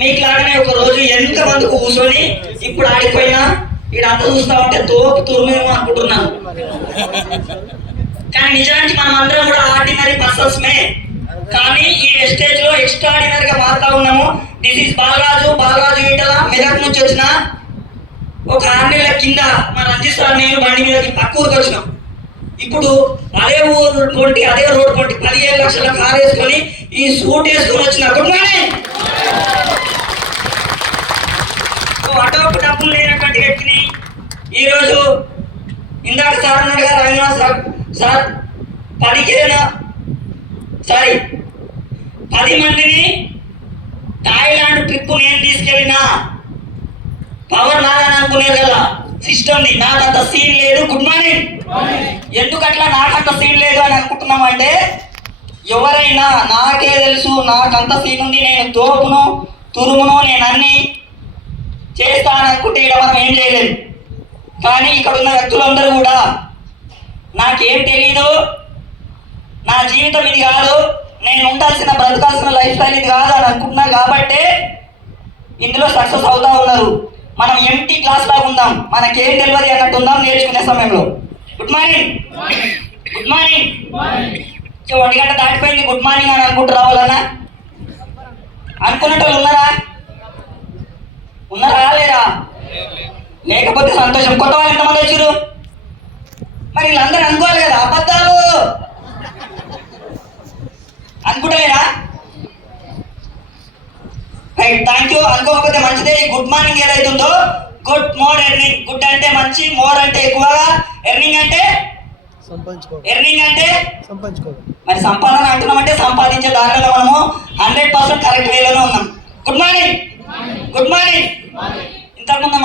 మీకు లాగానే ఒక రోజు ఎంత మందికి కూర్చొని ఇప్పుడు ఆడిపోయినా వీడంతా చూస్తా ఉంటే తోపు తురుమేమో అనుకుంటున్నాను. కానీ నిజానికి మనం అందరం కూడా ఆర్డినరీ పర్సన్స్మే. కానీ ఈ వెస్టేజ్ లో ఎక్స్ట్రాడినరీగా మారుతా ఉన్నాము. దిస్ ఇస్ బాలరాజు ఈటల మెదక్ నుంచి వచ్చిన ఒక 6 నెలల కింద మా రంజిత్ సార్ నేను బండి మీదకి పక్క ఊరికి వచ్చినాం. ఇప్పుడు అదే ఊరు పొంటి అదే రోడ్ పొంటి 15 లక్షల కారు వేసుకొని ఈ సూట్ వేసుకొని వచ్చిన. Good morning. అటోపు డబ్బులు లేనటువంటి వ్యక్తిని ఈరోజు ఇందాక సార్ అన్నాడు గారు రవీంద్రనాథ్ సార్ 10 మందిని థాయిలాండ్ ట్రిప్ నేను తీసుకెళ్ళినా పవర్ నాదని అనుకునేది కదా సిస్టమ్ ని. నాకంత సీన్ లేదు. Good morning. ఎందుకట్లా నాకంత సీన్ లేదు అని అనుకుంటున్నామంటే ఎవరైనా నాకే తెలుసు నాకంత సీన్ ఉంది, నేను తోపును తురుమును నేను అన్ని చేస్తాననుకుంటే ఇక్కడ మనం ఏం చేయలేము. కానీ ఇక్కడ ఉన్న వ్యక్తులందరూ కూడా నాకేం తెలీదు, నా జీవితం ఇది కాదు, నేను ఉండాల్సిన బ్రతకాల్సిన లైఫ్ స్టైల్ ఇది కాదు అని అనుకుంటున్నారు కాబట్టి ఇందులో సక్సెస్ అవుతా ఉన్నారు. మనం ఎంటీ క్లాస్ లాగా ఉందాం, మనకేం తెలియదు అన్నట్టు ఉందాం నేర్చుకునే సమయంలో. Good morning. Good morning. 1 గంట దాటిపోయింది గుడ్ మార్నింగ్ అని అనుకుంటూ రావాలన్నా అనుకున్నట్టు ఉన్నారా లేరా? లేకపోతే సంతోషం. కొత్త వాళ్ళు ఎంతమంది వచ్చారు? మరి వీళ్ళందరూ అనుకోవాలి కదా అబద్ధాలు అనుకుంటలేరా? Right, thank you. అనుకోకపోతే మంచిదే. గుడ్ మార్నింగ్ ఏదైతుందో గుడ్ మోర్ ఎర్నింగ్. గుడ్ అంటే మంచి, మోర్ అంటే ఎక్కువగా, ఎర్నింగ్ అంటే మరి సంపాదన అంటున్నామంటే సంపాదించే దానిలో మనము 100% కరెక్ట్ వేలోనే ఉన్నాం. Good morning. Good morning. ఇంతకుముందు